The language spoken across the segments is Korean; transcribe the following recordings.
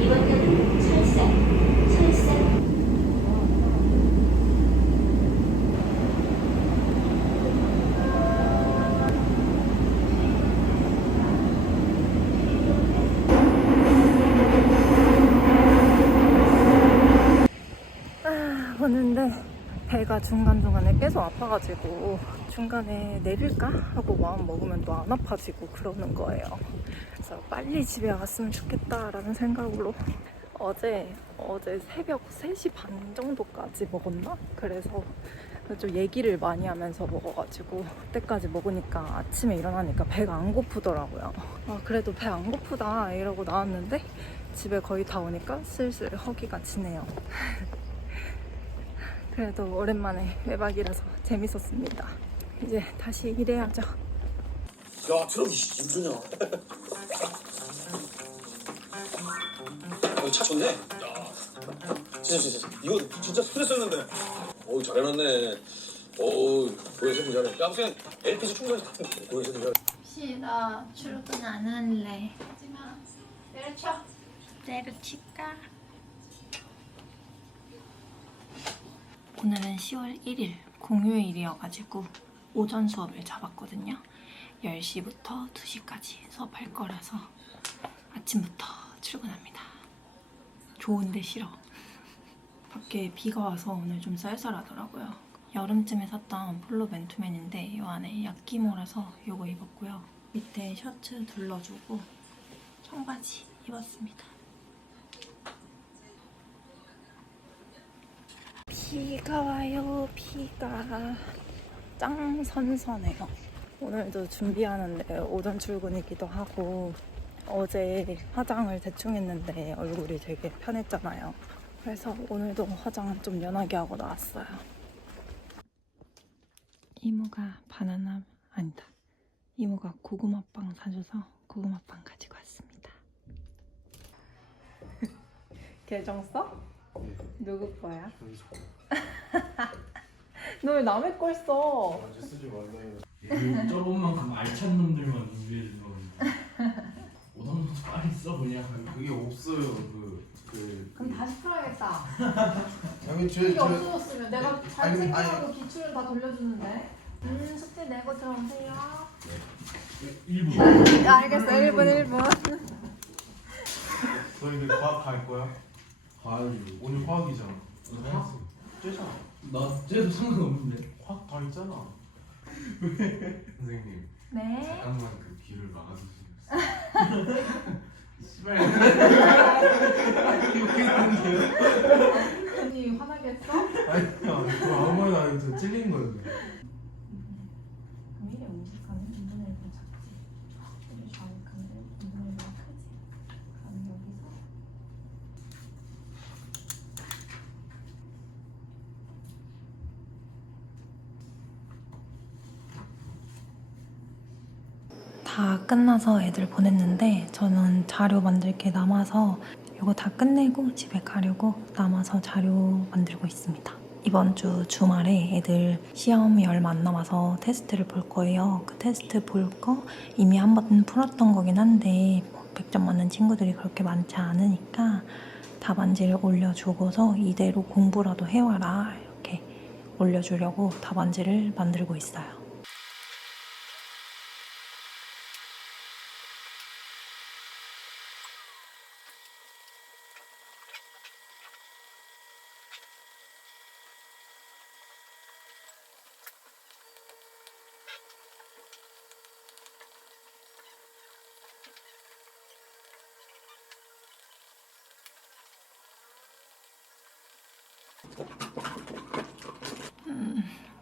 이번역은 철산, 철산 아, 오는데 중간중간에 계속 아파가지고 중간에 내릴까 하고 마음 먹으면 또 안 아파지고 그러는 거예요. 그래서 빨리 집에 왔으면 좋겠다라는 생각으로 어제 어제 새벽 3시 반 정도까지 먹었나? 그래서 좀 얘기를 많이 하면서 먹어가지고 그때까지 먹으니까 아침에 일어나니까 배가 안 고프더라고요. 아, 그래도 배 안 고프다 이러고 나왔는데 집에 거의 다 오니까 슬슬 허기가 지네요. 그래도 오랜만에 외박이라서 재밌었습니다. 이제 다시 일해야죠. 야 트럭이 힘드냐 어, 차 좋네 야 진짜 진짜 이거 진짜 스트레스였는데 어우 잘 해놨네 어우 고현생 잘해 야 무슨 LPG 충전소 같은 고현생 잘해 혹시 나 출근 안 할래. 하지마. 내려쳐. 내려칠까? 오늘은 10월 1일 공휴일이어가지고 오전 수업을 잡았거든요. 10시부터 2시까지 수업할 거라서 아침부터 출근합니다. 좋은데 싫어. 밖에 비가 와서 오늘 좀 쌀쌀하더라고요. 여름쯤에 샀던 폴로 맨투맨인데 이 안에 야끼모라서 이거 입었고요. 밑에 셔츠 둘러주고 청바지 입었습니다. 비가 와요, 비가. 짱 선선해요. 오늘도 준비하는데 오전 출근이기도 하고 어제 화장을 대충 했는데 얼굴이 되게 편했잖아요. 그래서 오늘도 화장 좀 연하게 하고 나왔어요. 이모가 바나나 아니다. 이모가 고구마빵 사줘서 고구마빵 가지고 왔습니다. 계정 써? 누구 거야? 너 왜 남의 걸 써? 그 저런 만큼 알찬 놈들만 준비해 주는 건데 오던 놈 빨리 써 그냥 그게 없어요. 그, 그, 그럼 다시 풀어야겠다. 아니, 저, 이게 저, 없어졌으면 내가 잘 아니, 챙겨가고 기출을 다 돌려주는데. 음, 숙제 내고 들어오세요. 1분 알겠어, 1분 1분. 너 이제 과학 갈 거야? 가야지 오늘 화학이잖아. 화학? 쟤잖아. 나 쟤도 상관없는데 화학 다 있잖아. 선생님, 네. 잠깐만 그 귀를 막아주시겠어요? 씨발. 언니 화나겠어? 아니야, 그거 아무 말도 안 해도 찔린 거였는데. 왜 우직하면 분분의 1분 작지? 우리 좌우크면 분분의 1분 크지? 그럼 여기서 다 끝나서 애들 보냈는데 저는 자료 만들 게 남아서 이거 다 끝내고 집에 가려고 남아서 자료 만들고 있습니다. 이번 주 주말에 애들 시험이 얼마 안 남아서 테스트를 볼 거예요. 그 테스트 볼 거 이미 한 번 풀었던 거긴 한데 뭐 100점 맞는 친구들이 그렇게 많지 않으니까 답안지를 올려주고서 이대로 공부라도 해와라 이렇게 올려주려고 답안지를 만들고 있어요.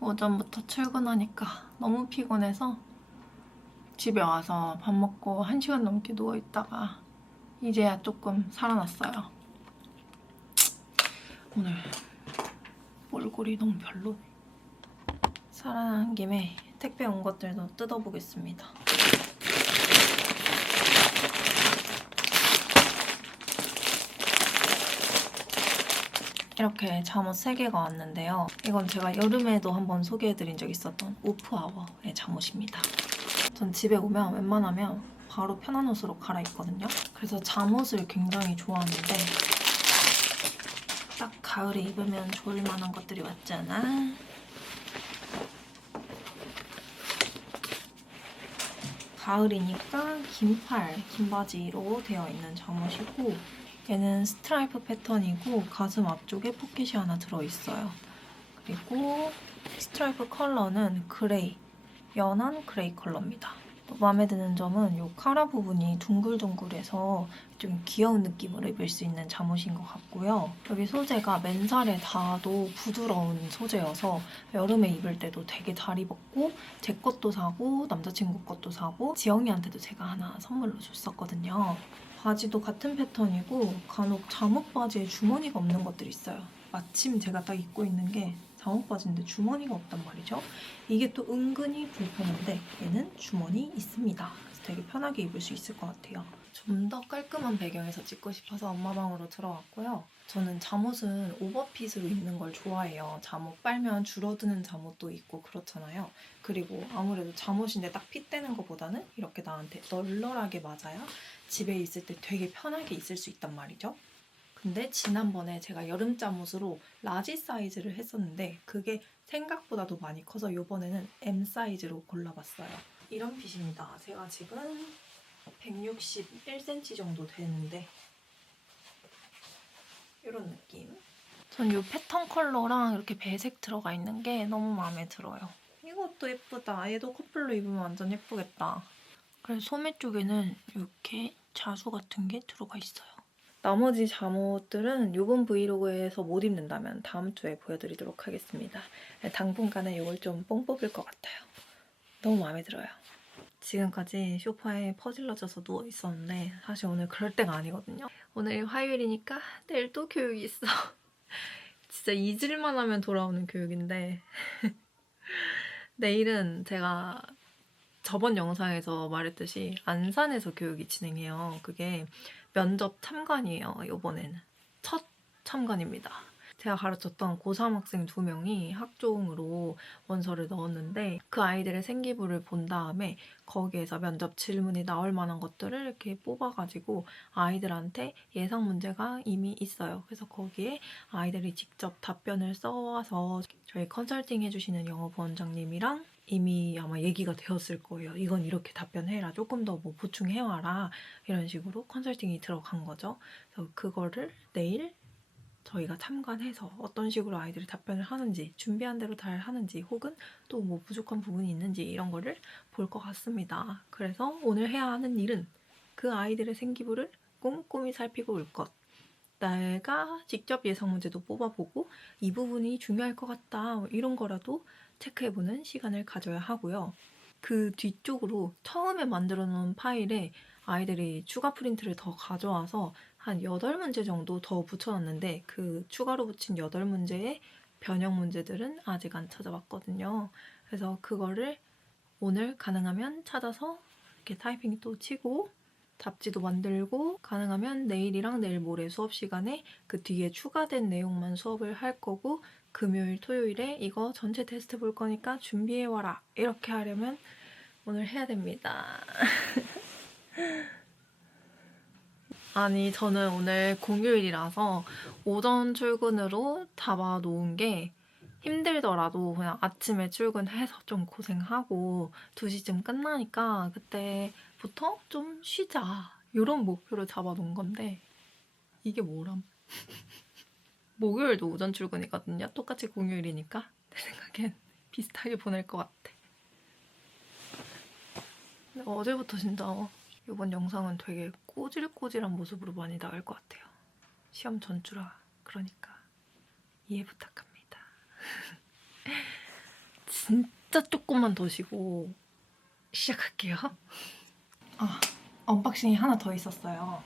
오전부터 출근하니까 너무 피곤해서 집에 와서 밥 먹고 한 시간 넘게 누워 있다가 이제야 조금 살아났어요. 오늘 몰골이 너무 별로네. 살아난 김에 택배 온 것들도 뜯어보겠습니다. 이렇게 잠옷 3개가 왔는데요. 이건 제가 여름에도 한번 소개해드린 적 있었던 오프아워의 잠옷입니다. 전 집에 오면 웬만하면 바로 편한 옷으로 갈아입거든요. 그래서 잠옷을 굉장히 좋아하는데 딱 가을에 입으면 좋을 만한 것들이 왔지 않아? 가을이니까 긴팔, 긴 바지로 되어 있는 잠옷이고 얘는 스트라이프 패턴이고 가슴 앞쪽에 포켓이 하나 들어있어요. 그리고 스트라이프 컬러는 그레이, 연한 그레이 컬러입니다. 또 마음에 드는 점은 이 카라 부분이 둥글둥글해서 좀 귀여운 느낌으로 입을 수 있는 잠옷인 것 같고요. 여기 소재가 맨살에 닿아도 부드러운 소재여서 여름에 입을 때도 되게 잘 입었고 제 것도 사고 남자친구 것도 사고 지영이한테도 제가 하나 선물로 줬었거든요. 바지도 같은 패턴이고 간혹 잠옷 바지에 주머니가 없는 것들이 있어요. 마침 제가 딱 입고 있는 게 잠옷 바지인데 주머니가 없단 말이죠. 이게 또 은근히 불편한데 얘는 주머니 있습니다. 그래서 되게 편하게 입을 수 있을 것 같아요. 좀 더 깔끔한 배경에서 찍고 싶어서 엄마 방으로 들어왔고요. 저는 잠옷은 오버핏으로 입는 걸 좋아해요. 잠옷 빨면 줄어드는 잠옷도 있고 그렇잖아요. 그리고 아무래도 잠옷인데 딱 핏되는 것보다는 이렇게 나한테 널널하게 맞아야 집에 있을 때 되게 편하게 있을 수 있단 말이죠. 근데 지난번에 제가 여름 잠옷으로 라지 사이즈를 했었는데 그게 생각보다도 많이 커서 이번에는 M 사이즈로 골라봤어요. 이런 핏입니다. 제가 지금 161cm 정도 되는데 이런 느낌. 전 이 패턴 컬러랑 이렇게 배색 들어가 있는 게 너무 마음에 들어요. 이것도 예쁘다. 얘도 커플로 입으면 완전 예쁘겠다. 그래서 소매 쪽에는 이렇게 자수 같은 게 들어가 있어요. 나머지 잠옷들은 이번 브이로그에서 못 입는다면 다음 주에 보여드리도록 하겠습니다. 당분간은 이걸 좀 뽕 뽑을 것 같아요. 너무 마음에 들어요. 지금까지 소파에 퍼질러져서 누워 있었는데 사실 오늘 그럴 때가 아니거든요. 오늘 화요일이니까 내일 또 교육이 있어. 진짜 잊을만 하면 돌아오는 교육인데 내일은 제가 저번 영상에서 말했듯이 안산에서 교육이 진행해요. 그게 면접 참관이에요. 이번에는 첫 참관입니다. 제가 가르쳤던 고3 학생 두 명이 학종으로 원서를 넣었는데 그 아이들의 생기부를 본 다음에 거기에서 면접 질문이 나올 만한 것들을 이렇게 뽑아가지고 아이들한테 예상 문제가 이미 있어요. 그래서 거기에 아이들이 직접 답변을 써와서 저희 컨설팅 해주시는 영어부원장님이랑 이미 아마 얘기가 되었을 거예요. 이건 이렇게 답변해라. 조금 더 뭐 보충해와라. 이런 식으로 컨설팅이 들어간 거죠. 그래서 그거를 내일 저희가 참관해서 어떤 식으로 아이들이 답변을 하는지 준비한 대로 잘 하는지 혹은 또 뭐 부족한 부분이 있는지 이런 거를 볼 것 같습니다. 그래서 오늘 해야 하는 일은 그 아이들의 생기부를 꼼꼼히 살피고 올 것. 내가 직접 예상 문제도 뽑아보고 이 부분이 중요할 것 같다 뭐 이런 거라도 체크해보는 시간을 가져야 하고요. 그 뒤쪽으로 처음에 만들어 놓은 파일에 아이들이 추가 프린트를 더 가져와서 한 8문제 정도 더 붙여놨는데 그 추가로 붙인 8문제의 변형 문제들은 아직 안 찾아봤거든요. 그래서 그거를 오늘 가능하면 찾아서 이렇게 타이핑 또 치고 잡지도 만들고 가능하면 내일이랑 내일 모레 수업 시간에 그 뒤에 추가된 내용만 수업을 할 거고 금요일, 토요일에 이거 전체 테스트 볼 거니까 준비해와라. 이렇게 하려면 오늘 해야 됩니다. 아니, 저는 오늘 공휴일이라서 오전 출근으로 잡아 놓은 게 힘들더라도 그냥 아침에 출근해서 좀 고생하고 2시쯤 끝나니까 그때부터 좀 쉬자. 이런 목표를 잡아 놓은 건데 이게 뭐람? 목요일도 오전 출근이거든요. 똑같이 공휴일이니까 내 생각엔 비슷하게 보낼 것 같아. 어제부터 진짜 이번 영상은 되게 꼬질꼬질한 모습으로 많이 나올 것 같아요. 시험 전주라 그러니까 이해 부탁합니다. 진짜 조금만 더 쉬고 시작할게요. 아, 언박싱이 하나 더 있었어요.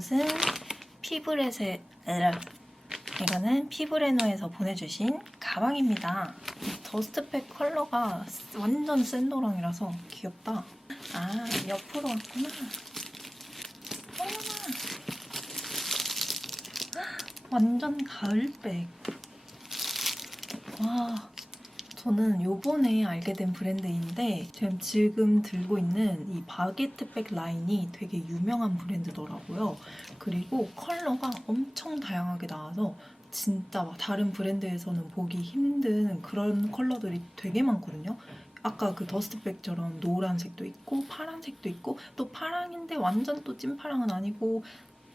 짠! 요것은 피브렛의 이거는 피부레노에서 보내주신 가방입니다. 더스트백 컬러가 완전 샌도랑이라서 귀엽다. 아, 옆으로 왔구나. 완전 가을백. 와, 저는 요번에 알게 된 브랜드인데 지금 들고 있는 이 바게트백 라인이 되게 유명한 브랜드더라고요. 그리고 컬러가 엄청 다양하게 나와서 진짜 막 다른 브랜드에서는 보기 힘든 그런 컬러들이 되게 많거든요. 아까 그 더스트백처럼 노란색도 있고 파란색도 있고 또 파랑인데 완전 또 찐파랑은 아니고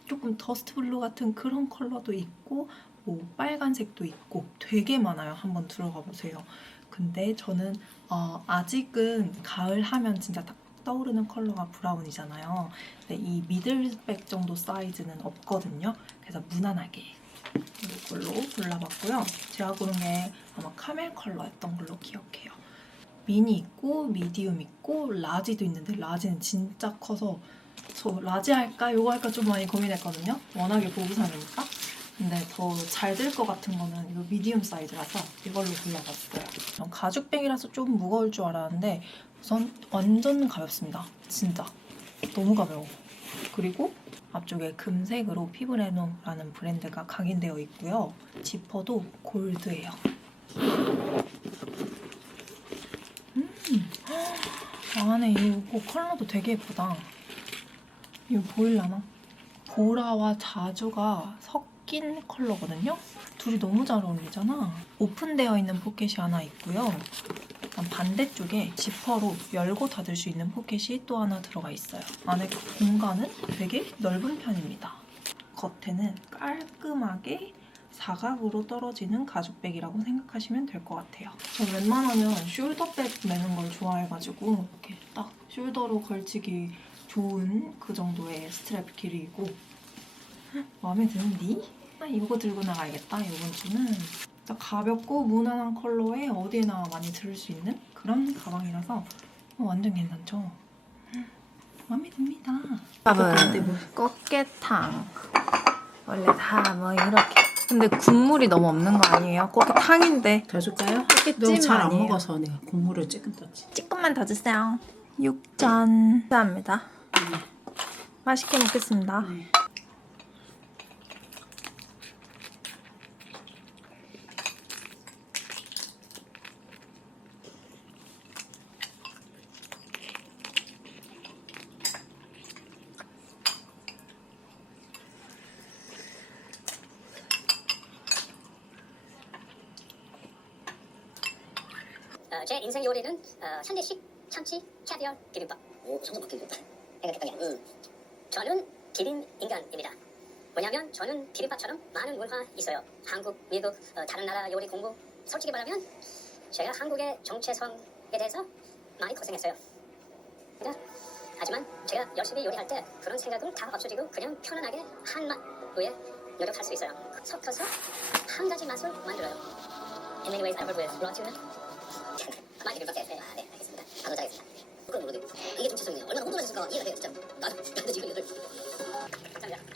조금 더스트 블루 같은 그런 컬러도 있고 뭐 빨간색도 있고 되게 많아요. 한번 들어가 보세요. 근데 저는 어, 아직은 가을 하면 진짜 딱 떠오르는 컬러가 브라운이잖아요. 근데 이 미들백 정도 사이즈는 없거든요. 그래서 무난하게 이걸로 골라봤고요. 제가 고른 게 아마 카멜 컬러였던 걸로 기억해요. 미니 있고 미디움 있고 라지도 있는데 라지는 진짜 커서 저 라지 할까 이거 할까 좀 많이 고민했거든요. 워낙에 보부상이니까. 근데 더 잘 될 것 같은 거는 이거 미디움 사이즈라서 이걸로 골라봤어요. 전 가죽백이라서 좀 무거울 줄 알았는데 우선 완전 가볍습니다. 진짜 너무 가벼워. 그리고 앞쪽에 금색으로 피브레노라는 브랜드가 각인되어 있고요. 지퍼도 골드예요. 음, 안에 이거 컬러도 되게 예쁘다. 이거 보일라나? 보라와 자주가 섞 인 컬러거든요? 둘이 너무 잘 어울리잖아. 오픈되어 있는 포켓이 하나 있고요. 반대쪽에 지퍼로 열고 닫을 수 있는 포켓이 또 하나 들어가 있어요. 안에 공간은 되게 넓은 편입니다. 겉에는 깔끔하게 사각으로 떨어지는 가죽백이라고 생각하시면 될 것 같아요. 저 웬만하면 숄더백 매는 걸 좋아해가지고 이렇게 딱 숄더로 걸치기 좋은 그 정도의 스트랩 길이고 마음에 드는디? 아, 이거 들고 나가야겠다 이번 주는 가볍고 무난한 컬러에 어디에나 많이 들을 수 있는 그런 가방이라서 어, 완전 괜찮죠? 음, 마음에 듭니다 밥은 꽃게탕 원래 다 뭐 이렇게 근데 국물이 너무 없는 거 아니에요? 꽃게탕인데 더 줄까요? 찜너잘안 아니에요. 먹어서 내가 국물을 조금 떴지. 조금만 더 주세요 육전 감사합니다 맛있게 먹겠습니다 네. 어, 제 인생 요리는 어, 현대식 참치 캐비어 비빔밥. 오, 성적 바뀌겠다. 생각했던 게. 음. 저는 비빔 인간입니다. 왜냐하면 저는 비빔밥처럼 많은 문화 있어요. 한국, 미국, 어, 다른 나라 요리 공부. 솔직히 말하면 제가 한국의 정체성에 대해서 많이 고생했어요. 그러니까 하지만 제가 열심히 요리할 때 그런 생각은 다 없어지고 그냥 편안하게 한맛 위에 노력할 수 있어요. 섞어서 한 가지 맛을 만들어요. In many ways, I work with raw tuna. 많이 들밖에 아, 네, 알겠습니다. 바로 자겠습니다. 그건 모르겠고 이게 정체성이네요. 얼마나 궁금하셨을까 이해가 돼요, 진짜. 나도 나도 지금 이걸. 감사합니다.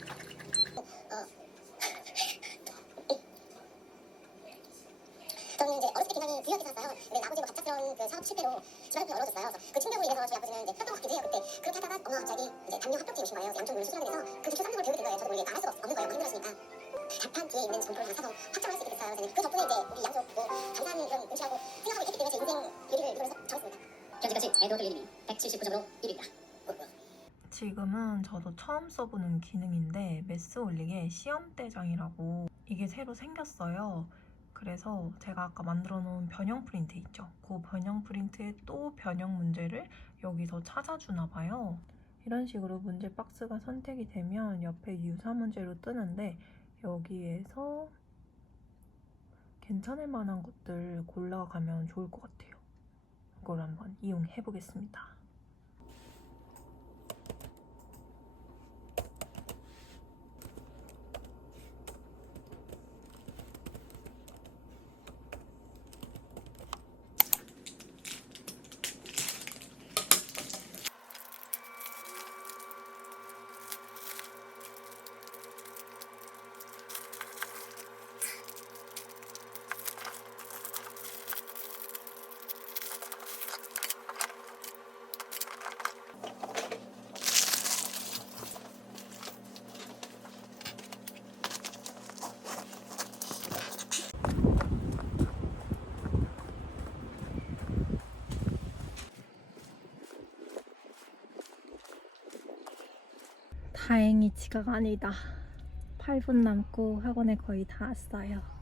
저는 이제 어렸을 때 굉장히 부유하게 살았어요. 근데 아버지가 갑작스러운 그 사업 실패로 집안이 어려워졌어요. 그래서 그 충격으로 인해서 저희 아버지는 이제 것 같기도 해요. 그때 그렇게 하다가 엄마가 갑자기 이제 당뇨 합병증이 오신 거예요. 양쪽 눈을 수술하게 돼서 그 기초 3등을 배우게 된 거예요. 저도 모르게 말할 수가 없는 거예요. 힘들었으니까. 자판 뒤에 있는 점포를 다 사서 확장할 수 있게 됐어요. 그 덕분에 이제 우리 양쪽 뭐 감사한 그런 음식하고 생각하고 에드워드 리님이 179점으로 1위입니다. 지금은 저도 처음 써보는 기능인데 메스 올리게 시험대장이라고 이게 새로 생겼어요. 그래서 제가 아까 만들어 놓은 변형 프린트 있죠. 그 변형 프린트의 또 변형 문제를 여기서 찾아주나 봐요. 이런 식으로 문제 박스가 선택이 되면 옆에 유사 문제로 뜨는데 여기에서 괜찮을 만한 것들 골라가면 좋을 것 같아요. 이걸 한번 이용해 보겠습니다. 다행히 지각 아니다. 8분 남고 학원에 거의 다 왔어요.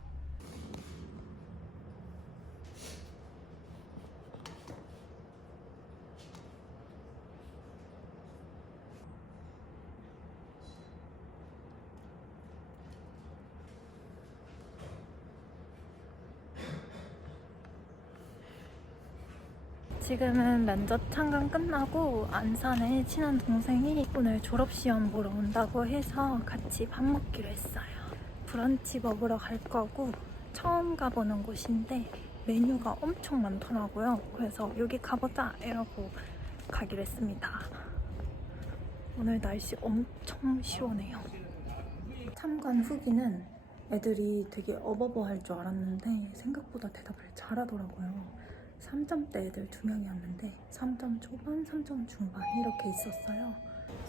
지금은 면접 참관 끝나고 안산에 친한 동생이 오늘 졸업시험 보러 온다고 해서 같이 밥 먹기로 했어요. 브런치 먹으러 갈 거고 처음 가보는 곳인데 메뉴가 엄청 많더라고요. 그래서 여기 가보자 이러고 가기로 했습니다. 오늘 날씨 엄청 시원해요. 참관 후기는 애들이 되게 어버버 할 줄 알았는데 생각보다 대답을 잘하더라고요. 3점대 애들 두 명이었는데 3점 초반, 3점 중반 이렇게 있었어요.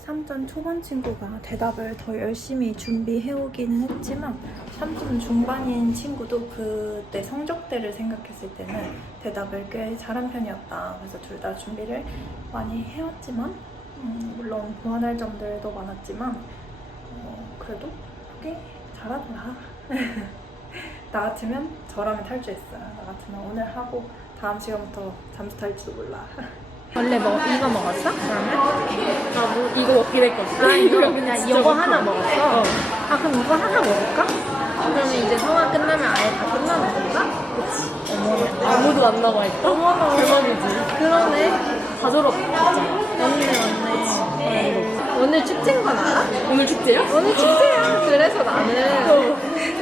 3점 초반 친구가 대답을 더 열심히 준비해오기는 했지만 3점 중반인 친구도 그때 성적대를 생각했을 때는 대답을 꽤 잘한 편이었다. 그래서 둘 다 준비를 많이 해왔지만 음, 물론 보완할 점들도 많았지만 어, 그래도 꽤 잘하더라. 나 같으면 저라면 탈주했어요. 나 같으면 오늘 하고 다음 시간부터 잠수 탈지도 몰라. 원래 뭐 이거 먹었어? 그러면? 나뭐 이거 먹긴 했거든. 아 이거 그냥 이거 하나 먹었어? 아 그럼 이거 하나 먹을까? 그러면 이제 성화 끝나면 아예 다 끝나는 건가? 그치. 어머나. 아무도 안 나와 있다? 어머나. 대박이지. 그러네. 다 졸업. 맞네 맞네. 오늘 축제인 건 알아? 오늘 축제야? 오늘 축제야. 그래서 나는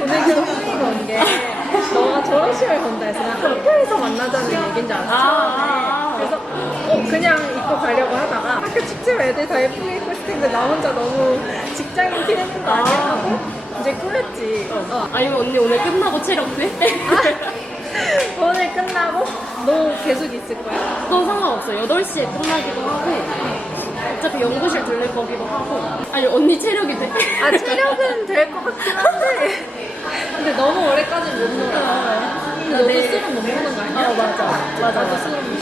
오늘 졸업식을 온게 너가 졸업식을 건다 해서 난 학교에서 만나자는 얘기인 줄 알았어. 아. 그래서 어, 그냥 입고 가려고 하다가 학교 축제면 애들 다 예쁘게 입고 있을 텐데 나 혼자 너무 직장인 티 내는 거 아니야 하고 이제 꾸몄지. 어. 아니면 언니 오늘 끝나고 체력돼? 오늘 끝나고 너 계속 있을 거야? 너 상관없어. 8시에 끝나기도 하고 어차피 연구실 들릴 거기도 하고 아니 언니 체력이 돼? 아 체력은 될 것 같긴 한데 근데 너무 오래까지 못 놀아. 근데 너도 술은 못 먹는 거 아니야? 어 맞아 맞아 나도 술은 못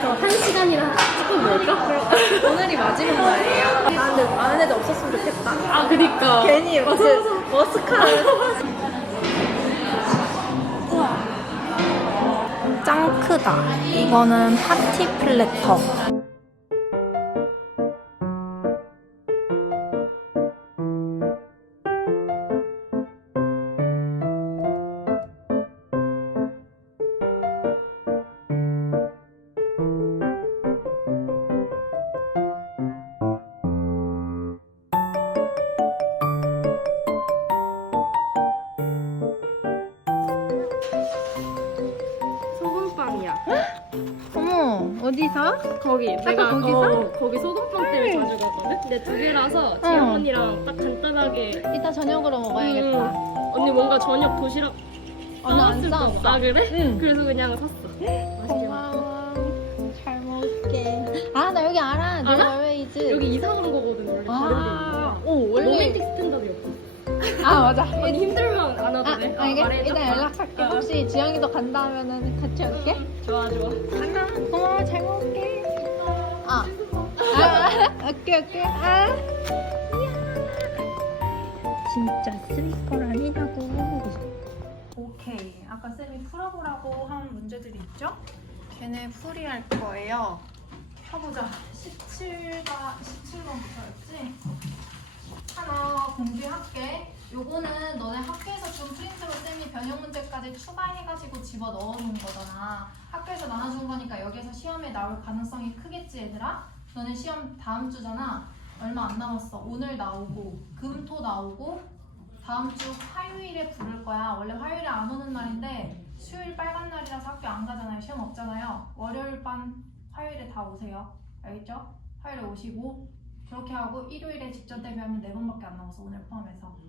그럼 한 시간이나 조금 먹을까? 오늘이 마지막 날이에요. 아 근데 아는 애들 없었으면 좋겠다. 아 그니까 괜히 맞아, 그 맞아. 머스카를 짱 크다. 이거는 파티 플래터. 어디서? 거기 내가 거기서? 어, 거기 소금빵 때문에 자주 가거든? 근데 두 개라서 지영 언니랑 딱 간단하게 이따 저녁으로 음, 언니 뭔가 저녁 도시락 오늘 안 싸왔을까 싸웠어. 봐. 아 그래? 응. 그래서 그냥 샀어 맛있게 먹어 고마워. 잘 먹을게. 아 나 여기 알아. 너 알아? 월웨이즈. 여기 이사 온 거거든 원래 아, 데오 원래. 로맨틱 스탠다드 없어 아 맞아. 언니 힘들면 안 와도 아, 돼? 알겠, 말해줘. 일단 연락할게. 어. 혹시 지영이도 간다 하면은 같이 올게. 좋아 좋아 간다. 고마워, 잘 먹을게. 아. 아, 오케이, 오케이. 아. 진짜 스위걸 아니라고. 오케이. 아까 쌤이 풀어보라고 한 문제들이 있죠? 걔네 풀이할 거예요. 해보자. 17가 17번부터였지? 하나 공개할게. 요거는 너네 학교에서 준 프린트로 쌤이 변형 문제까지 추가해가지고 집어 넣어놓은 거잖아. 학교에서 나눠준 거니까 여기에서 시험에 나올 가능성이 크겠지 얘들아? 너네 시험 다음 주잖아. 얼마 안 남았어. 오늘 나오고 금, 토 나오고 다음 주 화요일에 부를 거야. 원래 화요일에 안 오는 날인데 수요일 빨간 날이라서 학교 안 가잖아요. 시험 없잖아요. 월요일 밤 화요일에 다 오세요. 알겠죠? 화요일에 오시고 그렇게 하고 일요일에 직전 대비하면 네 번밖에 안 남았어 오늘 포함해서.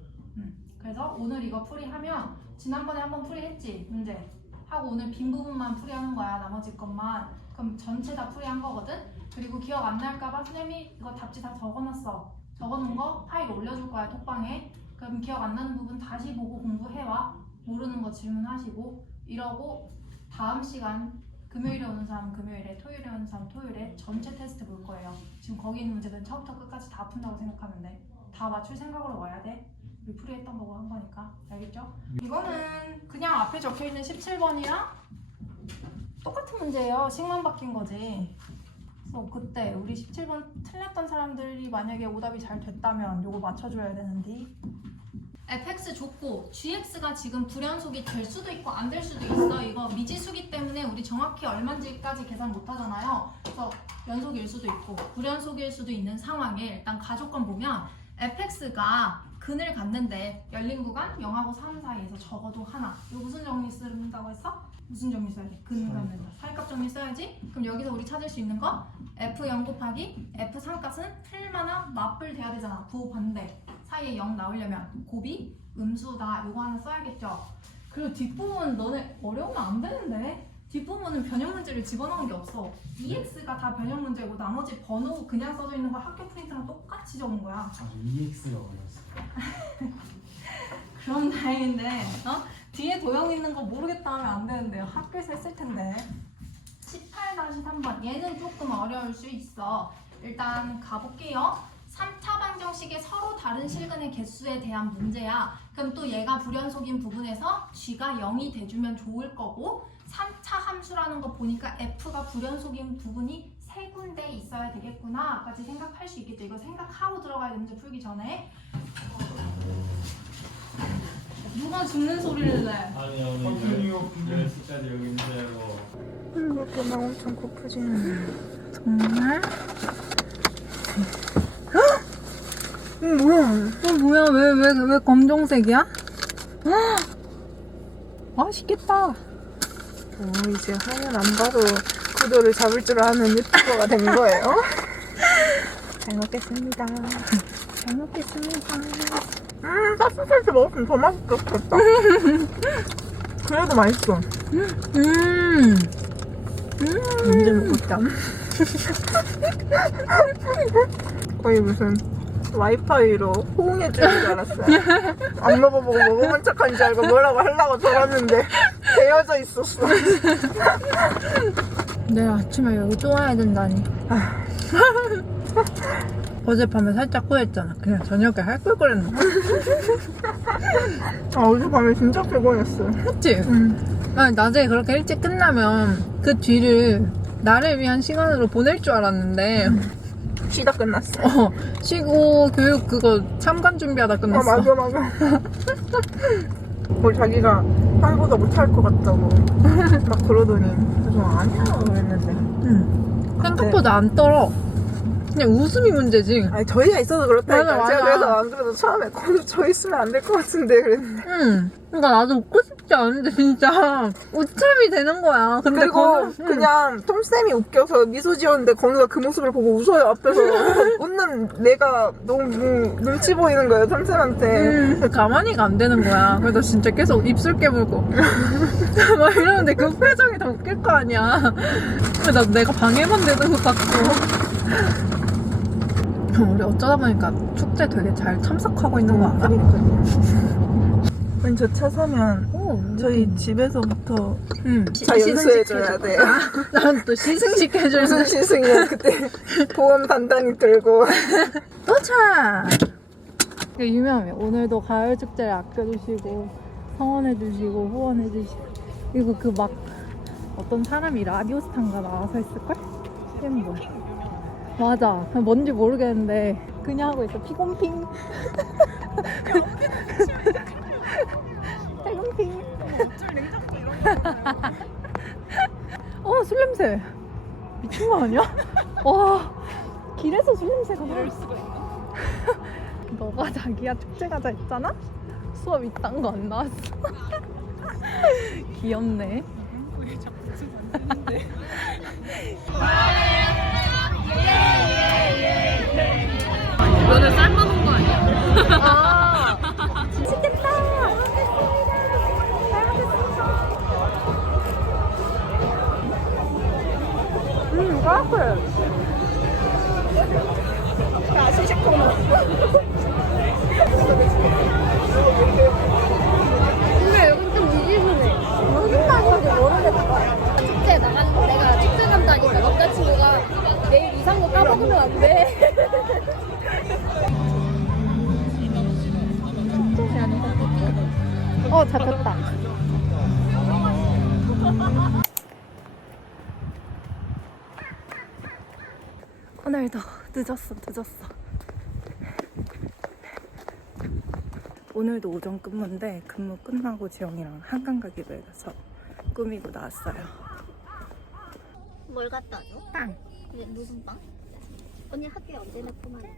음. 그래서 오늘 이거 풀이하면 지난번에 한번 풀이했지 문제 하고 오늘 빈 부분만 풀이하는 거야 나머지 것만 그럼 전체 다 풀이한 거거든. 그리고 기억 안 날까봐 선생님이 이거 답지 다 적어놨어. 적어놓은 거 파일 올려줄 거야 톡방에. 그럼 기억 안 나는 부분 다시 보고 공부해와. 모르는 거 질문하시고 이러고 다음 시간 금요일에 오는 사람은 금요일에, 토요일에 오는 사람은 토요일에 전체 테스트 볼 거예요. 지금 거기 있는 문제들은 처음부터 끝까지 다 푼다고 생각하면 돼. 다 맞출 생각으로 와야 돼. 우리 풀이했던 거고 한 거니까. 알겠죠? 이거는 그냥 앞에 적혀 있는 17번이랑 똑같은 문제예요. 식만 바뀐 거지. 그래서 그때 우리 17번 틀렸던 사람들이 만약에 오답이 잘 됐다면 요거 맞춰줘야 되는데 fx 좋고 gx가 지금 불연속이 될 수도 있고 안 될 수도 있어 이거 미지수기 때문에 우리 정확히 얼마인지까지 계산 못 하잖아요 그래서 연속일 수도 있고 불연속일 수도 있는 상황에 일단 가족권 보면 fx가 근을 갖는데 열린 구간 0하고 3 사이에서 적어도 하나. 이거 무슨 정리 쓴다고 했어? 무슨 정리 써야 돼? 근을 갖는다 살값 정리 써야지? 그럼 여기서 우리 찾을 수 있는 거? F0 곱하기 f3 값은 틀만한 맞불 돼야 되잖아. 부호 반대 사이에 0 나오려면 곱이 음수다. 요거 하나 써야겠죠? 그리고 뒷부분 너네 어려우면 안 되는데? 뒷부분은 변형 문제를 집어넣은 게 없어. EX가 다 변형 문제고 나머지 번호 그냥 써져 있는 거 학교 프린트랑 똑같이 적은 거야. 아 EX가 걸렸어. 그럼 다행인데 어? 뒤에 도형 있는 거 모르겠다 하면 안 되는데요. 학교에서 했을 텐데. 18-3번. 얘는 조금 어려울 수 있어. 일단 가볼게요. 3차 방정식의 서로 다른 실근의 개수에 대한 문제야. 그럼 또 얘가 불연속인 부분에서 g가 0이 돼주면 좋을 거고 3차 함수라는 거 보니까 f가 불연속인 부분이 세 군데 있어야 되겠구나. 까지 생각할 수 있겠죠. 이거 생각하고 들어가야 돼 문제 풀기 전에 누가 죽는 소리를 내 아니 오늘 열 숫자들 여기 문제고. 그렇게 막 엄청 고프지는 정말? 어, 뭐야? 어, 뭐야? 왜, 왜, 왜 검정색이야? 헉! 맛있겠다. 어, 이제 화면 안 봐도 구도를 잡을 줄 아는 유튜버가 된 거예요. 잘 먹겠습니다. 잘 먹겠습니다. 음, 따뜻할 때 먹으면 더 맛있겠다. 그래도 맛있어. 음. 언제 먹었다? 거의 무슨 와이파이로 호응해 주는 줄 알았어요. 안 먹어보고 먹어본 척한 줄 알고 뭐라고 하려고 저랬는데 되어져 있었어. 내일 아침에 여기 또 와야 된다니. 어젯밤에 살짝 후회했잖아. 그냥 저녁에 할 걸 그랬나? 아, 어젯밤에 진짜 피곤했어. 그치? 응. 아니, 낮에 그렇게 일찍 끝나면 그 뒤를 나를 위한 시간으로 보낼 줄 알았는데. 쉬다 끝났어. 어, 쉬고 교육 그거 참관 준비하다 끝났어. 아, 맞아, 맞아. 뭐 자기가 한보다 못할 것 같다고 막 그러더니 그래서 아니야 그랬는데 응. 생각보다 안 떨어 그냥 웃음이 문제지 아니 저희가 있어서 그렇다니까 맞아, 맞아. 제가 그래서 안 그래도 처음에 거기 저 있으면 안 될 것 같은데 그랬는데 응 그러니까 나도 웃고 싶지 않은데 진짜 웃참이 되는 거야 근데 그리고 거는- 응. 그냥 톰쌤이 웃겨서 미소 지었는데 건우가 그 모습을 보고 웃어요 앞에서 웃는 내가 너무 눈치 보이는 거예요 톰쌤한테 음, 가만히가 안 되는 거야. 그래서 진짜 계속 입술 깨물고. 막 이러는데 그 표정이 더 웃길 거 아니야. 나 내가 방해만 되는 것 같고. 우리 어쩌다 보니까 축제 되게 잘 참석하고 있는 거 알아? 아니 저차 사면 오, 저희 집에서부터 응. 차 연수해줘야 돼요 난 또 시승시켜줄 무슨 시승이야 그때 보험 단단히 들고 도착! 이게 유명해. 오늘도 가을 축제를 아껴주시고, 성원해주시고, 후원해주시고. 그리고 그 막, 어떤 사람이 라디오스탄가 나와서 했을걸? 이게 뭐야? 맞아. 뭔지 모르겠는데, 그냥 하고 있어. 피곤핑. 퇴근핑. 어, 술 냄새. 미친 거 아니야? 와, 길에서 술 냄새가 나. 너가 자기야 축제 가자 했잖아? 수업 이딴 거 안 나왔어. 귀엽네 삶아놓은 거 아, 맛있겠다. 음. 근데 여기 좀 찾았다. 오늘도 늦었어, 늦었어. 오늘도 오전 근무인데 근무 끝나고 지영이랑 한강 가기로 해서 꾸미고 나왔어요. 뭘 갖다 줘? 빵. 무슨 빵? 언니 학교에 언제 나 포만 나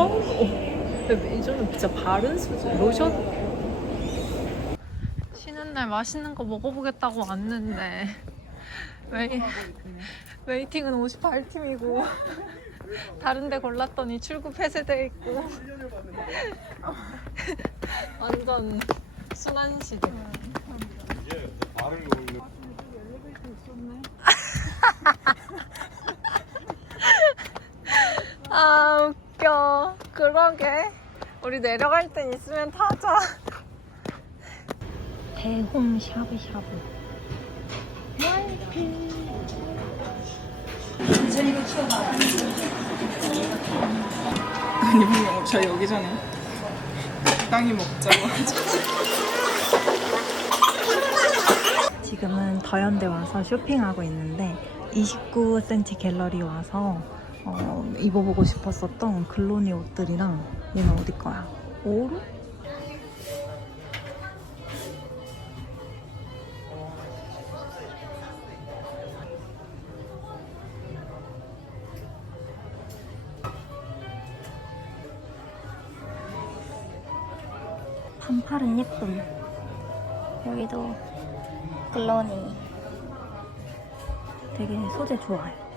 처음, 어, 메이저는 진짜 바른 수준. 로션? 쉬는 날 맛있는 거 먹어보겠다고 왔는데. 웨이, 웨이팅은 58팀이고. 다른 데 골랐더니 출구 폐쇄돼 있고. 완전 순환 시대 아 웃겨. 그러게. 우리 내려갈 땐 있으면 타자. 대홍 샤브샤브. 아니 분명 저희 오기 전에 적당히 먹자고 하죠. 지금은 더현대 와서 쇼핑하고 있는데 29cm 갤러리 와서 어, 입어보고 싶었었던 글로니 옷들이랑 얘는 어디 거야? 오루? 반팔은 예쁨 여기도 글로니 되게 소재 좋아요.